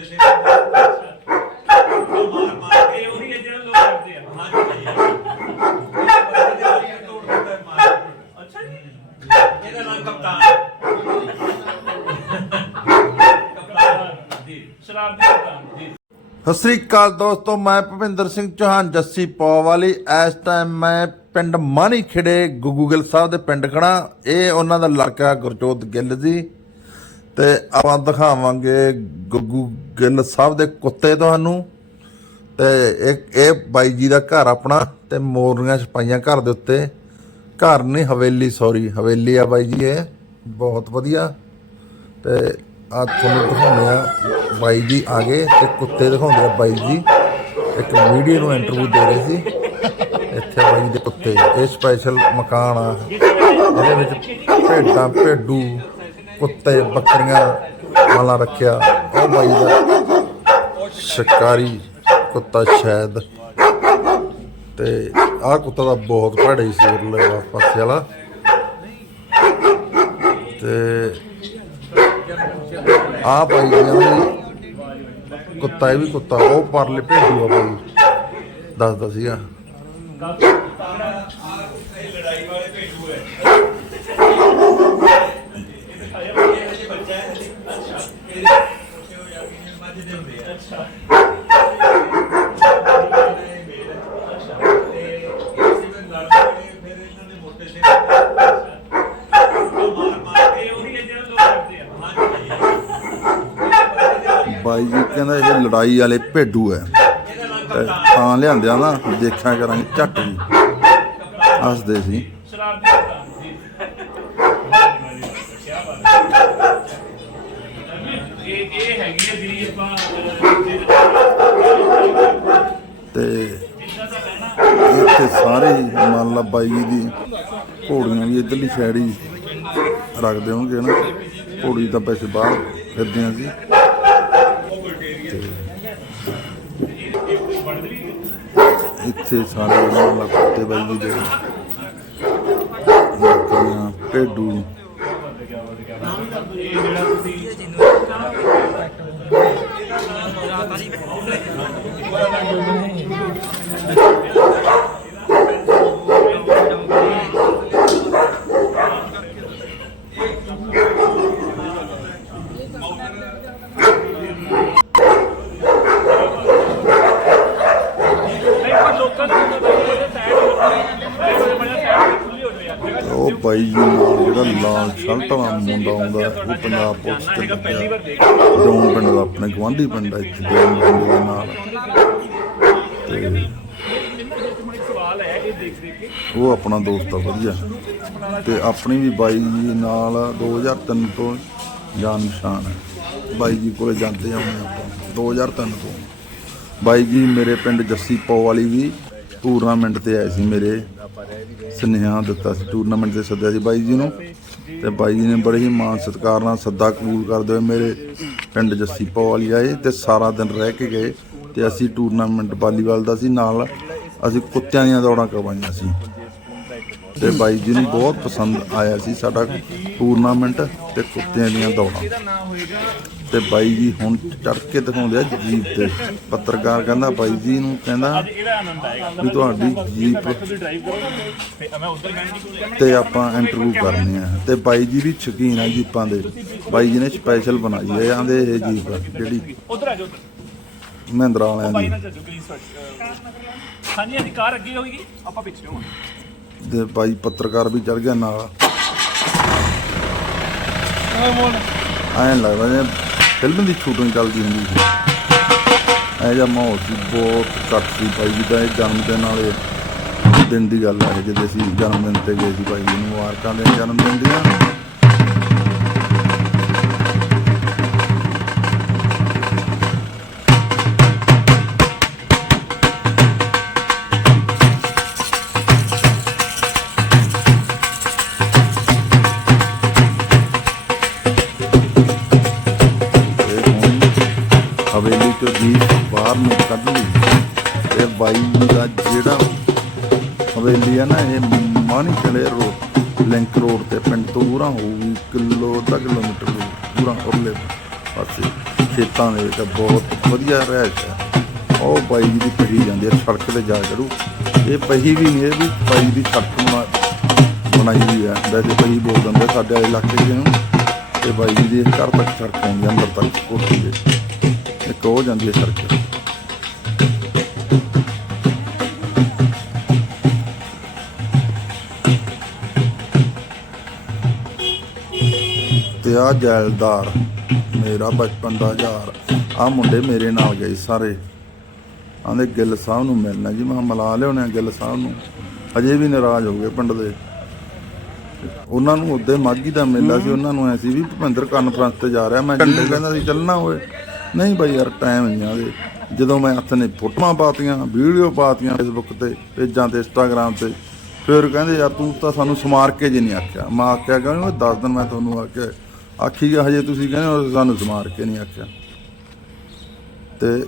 ਮੋਟੇ ਸੇ ਮਾਰ ਮਾਰ ਕੇ ਉਹੀ ਹੈ ਜਿਹੜਾ ਲੋਕ ਕਰਦੇ ਆ ਹਾਂ ਜੀ ਭਈਆ ਤੋੜ ਦਿੱਤਾ ਹੈ ਮਾਰ ਅੱਛਾ ਜੀ ਇਹਦਾ ਨਾਮ ਕਪਤਾਨ ਕਪਤਾਨ ਜੀ ਸ਼ਰਾਰਤੀ ਕਪਤਾਨ ਜੀ ਸਤਿ ਸ੍ਰੀ ਅਕਾਲ ਦੋਸਤੋ, ਮੈਂ ਭਵਿੰਦਰ ਸਿੰਘ ਚੌਹਾਨ, ਜੱਸੀ ਪੌ ਵਾਲੀ। ਇਸ ਟਾਈਮ ਮੈਂ ਪਿੰਡ ਮਾਣੀ ਖਿੜੇ ਗੁੱਗੂ ਸਾਹਿਬ ਦੇ ਪਿੰਡ ਖੜਾ ਇਹ ਉਹਨਾਂ ਦਾ ਲੜਕਾ ਗੁਰਜੋਤ ਗਿੱਲ ਜੀ। ਤੇ ਆਪਾਂ ਦਿਖਾਵਾਂਗੇ ਗੁੱਗੂ ਗਿੱਲ ਸਾਹਿਬ ਦੇ ਕੁੱਤੇ ਤੁਹਾਨੂੰ। ਤੇ ਇੱਕ ਇਹ ਬਾਈ ਜੀ ਦਾ ਘਰ ਆਪਣਾ ਤੇ ਮੋਰਨੀਆਂ ਛਪਾਈਆਂ ਘਰ ਦੇ ਉੱਤੇ। ਘਰ ਨਹੀਂ, ਹਵੇਲੀ ਸੌਰੀ ਹਵੇਲੀ ਆ ਬਾਈ ਜੀ ਇਹ। ਬਹੁਤ ਵਧੀਆ। ਤੇ ਆ ਤੁਹਾਨੂੰ ਦਿਖਾਉਂਦੇ ਆ ਬਾਈ ਜੀ ਆ ਗਏ ਤੇ ਕੁੱਤੇ ਦਿਖਾਉਂਦੇ ਆ ਬਾਈ ਜੀ। ਇੱਕ ਮੀਡੀਆ ਨੂੰ ਇੰਟਰਵਿਊ ਦੇ ਰਹੇ ਸੀ। ਇੱਥੇ ਬਾਈ ਦੇ ਕੁੱਤੇ। ਇਹ ਸਪੈਸ਼ਲ ਮਕਾਨ ਆ। ਇਹਦੇ ਵਿੱਚ ਭੇਡਾਂ, ਭੇਡੂ ਕੁੱਤੇ, ਬੱਕਰੀਆਂ ਮਾਲਾ ਰੱਖਿਆ। ਉਹ ਬਾਈ ਦਾ ਸ਼ਿਕਾਰੀ ਕੁੱਤਾ ਸ਼ਾਇਦ ਤੇ ਆਹ ਕੁੱਤਾ ਦਾ ਬਹੁਤ ਭੜਾ ਹੀ ਸੀ ਉਰਲੇ ਪਾਸੇ ਵਾਲਾ। ਤੇ ਆ ਭਾਈ ਜੀ ਕੁੱਤਾ, ਇਹ ਵੀ ਕੁੱਤਾ, ਉਹ ਪਰਲੇ ਭੇਜੂ ਆ ਦੱਸਦਾ ਸੀਗਾ। ਲੜਾਈ ਵਾਲੇ ਭੇਡੂ ਹੈ ਬਾਈ ਜੀ ਕਹਿੰਦਾ ਇਹ ਲੜਾਈ ਵਾਲੇ ਭੇਡੂ ਹੈ ਤਾਂ ਨਾਮ ਤੇ ਨਾ ਦੇਖਿਆ ਕਰਾਂਗੇ ਝੱਟ ਜੀ। ਹੱਸਦੇ ਸੀ। ਸ਼ਰਾਰਤੀ ਇਹ ਇਹ ਹੈਗੀ ਹੈ ਜਿਹੜੀ ਆਪਾਂ ਤੇ ਇੱਥੇ ਸਾਰੇ ਹੀ ਮੰਨ ਲਾ ਬਾਈ ਜੀ ਦੀ ਘੋੜੀਆਂ ਵੀ ਇਧਰਲੀ ਸਾਈਡ ਹੀ ਰੱਖਦੇ ਹੋਣਗੇ ਨਾ ਘੋੜੀ ਤਾਂ ਵੈਸੇ ਬਾਹਰ ਫਿਰਦੀਆਂ ਸੀ। ਤੇ ਇੱਥੇ ਸਾਰੇ ਮੰਨ ਲਾ ਕੁੱਤੇ ਬਾਈ ਜੀ ਦੇ ਭੇਡੂ ਜਿਹੜਾ ਤੁਸੀਂ ਨਹੀਂ ਪਰ ਲੋਕਾਂ ਨੂੰ ਸਾਈਡ ਸਾਈਡ ਸਾਈਡ ਖੁੱਲੀ ਹੋ ਜਾਵੇ ਯਾਰ ਉਹ ਬਾਈ ਜੀ ਨਾਲ ਜਿਹੜਾ ਲਾਲ ਸ਼ਰਟ ਵਾਲਾ ਮੁੰਡਾ ਆਉਂਦਾ ਉਹ ਪੰਜਾਬ ਪੁਲਿਸ ਤੇ ਲੱਗਿਆ। ਦੇਖ ਪਿੰਡ ਦਾ ਆਪਣੇ ਗਵਾਂਢੀ ਪਿੰਡ ਆ ਇੱਥੇ ਪਿੰਡ ਦੇ ਨਾਲ। ਉਹ ਆਪਣਾ ਦੋਸਤ ਆ, ਵਧੀਆ। ਤੇ ਆਪਣੀ ਵੀ ਬਾਈ ਜੀ ਨਾਲ 2003 ਤੋਂ ਜਾਨ ਨਿਸ਼ਾਨ ਹੈ। ਬਾਈ ਜੀ ਕੋਲੇ ਜਾਂਦੇ ਆਉਂਦੇ ਆਪਾਂ 2003 ਤੋਂ। ਬਾਈ ਜੀ ਮੇਰੇ ਪਿੰਡ ਜੱਸੀ ਪੌ ਵਾਲੀ ਵੀ ਟੂਰਨਾਮੈਂਟ ਤੇ ਆਏ ਸੀ ਮੇਰੇ ਸੁਨੇਹਾ ਦਿੱਤਾ ਸੀ ਟੂਰਨਾਮੈਂਟ ਤੇ ਸੱਦਿਆ ਸੀ ਬਾਈ ਜੀ ਨੂੰ। ਤੇ ਬਾਈ ਜੀ ਨੇ ਬੜੇ ਹੀ ਮਾਣ ਸਤਿਕਾਰ ਨਾਲ ਸੱਦਾ ਕਬੂਲ ਕਰਦੇ ਹੋਏ ਮੇਰੇ ਪਿੰਡ ਜੱਸੀ ਪੋ ਵਾਲੀ ਆਏ ਤੇ ਸਾਰਾ ਦਿਨ ਰਹਿ ਕੇ ਗਏ ਤੇ ਅਸੀਂ ਟੂਰਨਾਮੈਂਟ ਵਾਲੀਬਾਲ ਦਾ ਸੀ ਨਾਲ ਅਸੀਂ ਕੁੱਤਿਆਂ ਦੀਆਂ ਦੌੜਾਂ ਕਰਵਾਈਆਂ ਸੀ। ਤੇ ਬਾਈ ਜੀ ਨੂੰ ਬਹੁਤ ਪਸੰਦ ਆਇਆ ਸੀ ਸਾਡਾ ਟੂਰਨਾਮੈਂਟ ਤੇ ਕੁੱਤਿਆਂ ਦੀਆਂ ਦੌੜਾਂ। ਤੇ ਬਾਈ ਜੀ ਹੁਣ ਚੜ ਕੇ ਦਿਖਾਉਂਦੇ ਆ ਜੀਪ ਤੇ ਪੱਤਰਕਾਰ ਕਹਿੰਦਾ ਬਾਈ ਜੀ ਨੂੰ ਕਹਿੰਦਾ ਵੀ ਤੁਹਾਡੀ ਜੀਪ ਤੇ ਆਪਾਂ ਇੰਟਰਵਿਊ ਕਰਨੀ ਆ। ਤੇ ਬਾਈ ਜੀ ਵੀ ਸ਼ੌਕੀਨ ਆ ਜੀਪਾਂ ਦੇ। ਬਾਈ ਜੀ ਨੇ ਸਪੈਸ਼ਲ ਬਣਾਈ ਹੈ ਆਂਦੇ ਇਹ ਜੀਪ ਜਿਹੜੀ ਉਧਰ ਆ ਜਾਓ ਉੱਧਰ। ਮਹਿੰਦਰਾ ਵਾਲਿਆਂ ਦੀ। ਹਾਂਜੀ ਹਾਂਜੀ ਕਾਰ ਅੱਗੇ ਹੋਏਗੀ। ਆਪਾਂ ਪਿੱਛੇ ਹੋਵਾਂਗੇ। ਤੇ ਬਾਈ ਪੱਤਰਕਾਰ ਵੀ ਚੜ ਗਿਆ ਨਾਲ। ਐਂ ਲੱਗਦਾ ਜਿਵੇਂ ਫਿਲਮ ਦੀ ਸ਼ੂਟਿੰਗ ਚੱਲਦੀ ਹੁੰਦੀ ਸੀ। ਐ ਜਿਹਾ ਮਾਹੌਲ ਸੀ, ਬਹੁਤ ਘੱਟ ਸੀ ਭਾਈ ਜੀ ਦਾ ਇਹ ਜਨਮ ਦਿਨ ਵਾਲੇ ਦਿਨ ਦੀ ਗੱਲ ਹੈ ਜਦੋਂ ਅਸੀਂ ਜਨਮ ਦਿਨ ਤੇ ਗਏ ਸੀ ਭਾਈ ਜੀ ਨੂੰ, ਮੁਬਾਰਕਾਂ ਦੇ ਜਨਮ ਦਿਨ ਦੀਆਂ। ਹਵੇਲੀ ਤੋਂ ਜੀ ਬਾਹਰ ਨੂੰ ਕੱਢ ਲਈ। ਤੇ ਬਾਈ ਦਾ ਜਿਹੜਾ ਹਵੇਲੀ ਆ ਨਾ, ਇਹ ਮਾਣੀ ਚਲੇ ਰੋਡ ਲਿੰਕ ਰੋਡ ਤੇ ਪਿੰਡ ਤੋਂ ਪੂਰਾ ਹੋਊਗੀ ਕਿਲੋ ਅੱਧਾ ਕਿਲੋਮੀਟਰ ਦੂਰਾਂ ਪੂਰਾ ਉਰਲੇ ਪਾਸੇ। ਖੇਤਾਂ ਦੇ ਵਿੱਚ ਬਹੁਤ ਵਧੀਆ ਰਹਿਸ਼ ਹੈ ਉਹ ਬਾਈ ਦੀ ਪਹੀ ਜਾਂਦੀ ਹੈ ਸੜਕ ਤੇ ਜਾ ਕਰੂ ਇਹ ਪਹੀ ਵੀ ਨਹੀਂ, ਇਹ ਵੀ ਬਾਈ ਦੀ ਸੜਕ ਬਣਾ, ਬਣਾਈ ਹੋਈ ਹੈ ਵੈਸੇ ਪਹੀ ਬੋਲ ਦਿੰਦੇ ਸਾਡੇ ਇਲਾਕੇ 'ਚ ਇਹਨੂੰ। ਤੇ ਬਾਈ ਦੀ ਘਰ ਤੱਕ ਸੜਕ ਆਉਂਦੀ ਹੈ ਅੰਦਰ ਤੱਕ, ਕੋਠੀ ਦੇ ਇੱਕ ਉਹ ਜਾਂਦੀ ਹੈ ਸੜਕ। ਤੇ ਆ ਜੈਲਦਾਰ ਮੇਰਾ ਬਚਪਨ ਦਾ ਯਾਰ। ਆ ਮੁੰਡੇ ਮੇਰੇ ਨਾਲ ਗਏ ਸਾਰੇ। ਆਂਦੇ ਗਿੱਲ ਸਾਹਿਬ ਨੂੰ ਮਿਲਣਾ ਜੀ ਮੈਂ ਮਿਲਾ ਲਿਆਉਣੇ ਗਿੱਲ ਸਾਹਿਬ ਨੂੰ। ਅਜੇ ਵੀ ਨਾਰਾਜ਼ ਹੋ ਗਏ ਪਿੰਡ ਦੇ। ਉਹਨਾਂ ਨੂੰ ਉਹਦੇ ਮਾਗੀ ਦਾ ਮੇਲਾ ਸੀ ਉਹਨਾਂ ਨੂੰ ਐ ਸੀ ਵੀ ਭੁਪਿੰਦਰ ਕਾਨਫਰੰਸ ਤੇ ਜਾ ਰਿਹਾ। ਮੈਂ ਕਹਿੰਦਾ ਸੀ ਚੱਲਣਾ ਹੋਏ ਨਹੀਂ ਬਾਈ ਯਾਰ ਟਾਈਮ ਨਹੀਂ ਆਦੇ ਜਦੋਂ ਮੈਂ ਹੱਥ ਨੇ ਫੋਟੋਆਂ ਪਾਤੀਆਂ, ਵੀਡੀਓ ਪਾਤੀਆਂ ਫੇਸਬੁੱਕ ਤੇ, ਪੇਜਾਂ ਤੇ ਇੰਸਟਾਗ੍ਰਾਮ ਤੇ, ਫਿਰ ਕਹਿੰਦੇ, ਯਾਰ ਤੂੰ ਤਾਂ ਸਾਨੂੰ ਸਮਾਰ ਕੇ ਜੇ ਨਹੀਂ ਆਖਿਆ। ਮੈਂ ਆਖਿਆ ਕਹਿੰਦਾ ਉਹ 10 ਦਿਨ ਮੈਂ ਤੁਹਾਨੂੰ ਆਖਿਆ। ਆਖੀ ਗਿਆ ਹਜੇ ਤੁਸੀਂ ਕਹਿੰਦੇ ਹੋ ਸਾਨੂੰ ਸਮਾਰ ਕੇ ਨਹੀਂ ਆਖਿਆ। ਤੇ